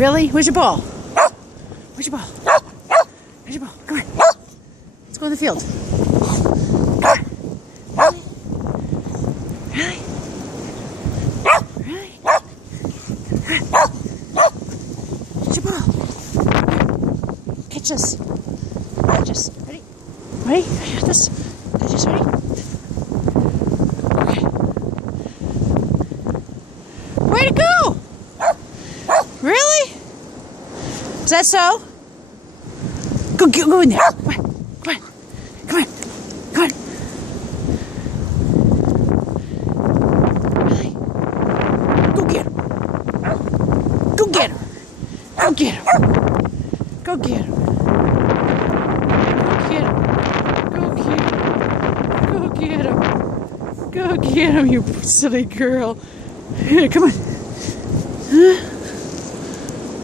Really? Where's your ball? Where's your ball? Where's your ball? Come on. Let's go in the field. Really? Really? Really? Where's your ball? Catch us. Catch us. Ready? Ready? Catch us. Catch us. Ready? Okay. Way to go! Really? Is that so? Go in there. Come on. Come on. Come on. Come on. Really? Go get him. Go get him. Go get him. Go get him. Go get him. Go get him. Go get him, you silly girl. Here, come on. Huh?